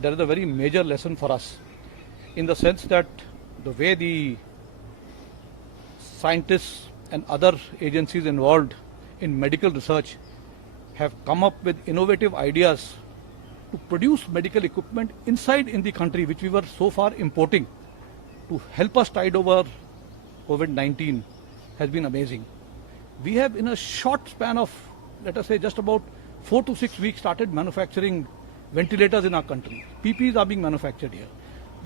There is a very major lesson for us in the sense that the way the scientists and other agencies involved in medical research have come up with innovative ideas to produce medical equipment inside in the country, which we were so far importing to help us tide over COVID-19, has been amazing. We have, in a short span of, let us say, just about 4 to 6 weeks, started manufacturing ventilators in our country. PPEs are being manufactured here.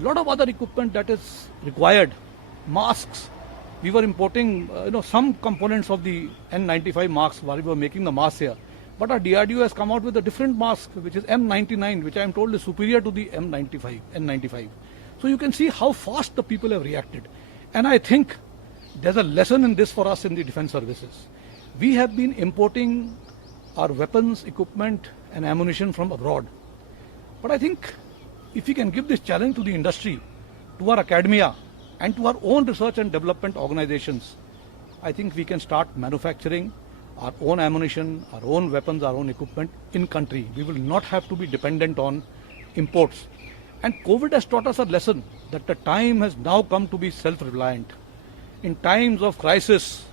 A lot of other equipment that is required, masks. We were importing, some components of the N95 masks while we were making the masks here. But our DRDO has come out with a different mask, which is M99, which I am told is superior to the N95. So you can see how fast the people have reacted. And I think there's a lesson in this for us in the defense services. We have been importing our weapons, equipment and ammunition from abroad. But I think if we can give this challenge to the industry, to our academia and to our own research and development organizations, I think we can start manufacturing our own ammunition, our own weapons, our own equipment in country. We will not have to be dependent on imports. And COVID has taught us a lesson that the time has now come to be self-reliant. In times of crisis,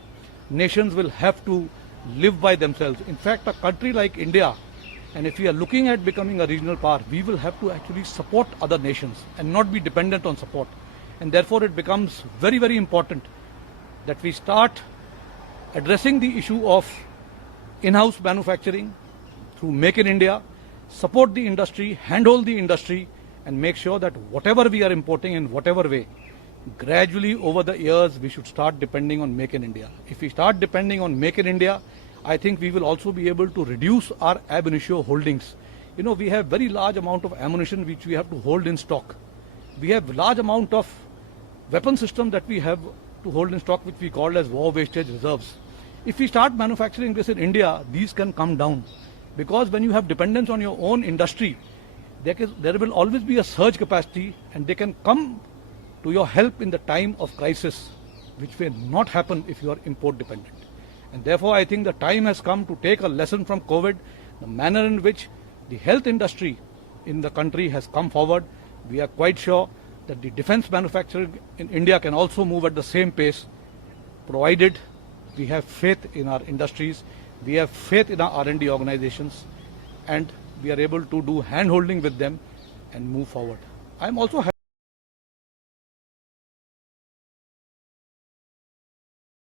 nations will have to live by themselves. In fact, a country like India, and if we are looking at becoming a regional power, we will have to actually support other nations and not be dependent on support. And therefore it becomes very, very important that we start addressing the issue of in-house manufacturing through Make in India, support the industry, handhold the industry, and make sure that whatever we are importing in whatever way, gradually over the years we should start depending on Make in India. If we start depending on Make in India, I think we will also be able to reduce our ab initio holdings. We have very large amount of ammunition which we have to hold in stock. We have large amount of weapon system that we have to hold in stock, which we call as war wastage reserves. If we start manufacturing this in India, these can come down. Because when you have dependence on your own industry, there will always be a surge capacity and they can come to your help in the time of crisis, which will not happen if you are import dependent. And therefore, I think the time has come to take a lesson from COVID, the manner in which the health industry in the country has come forward. We are quite sure that the defense manufacturing in India can also move at the same pace, provided we have faith in our industries, we have faith in our R&D organizations, and we are able to do hand-holding with them and move forward. I am also happy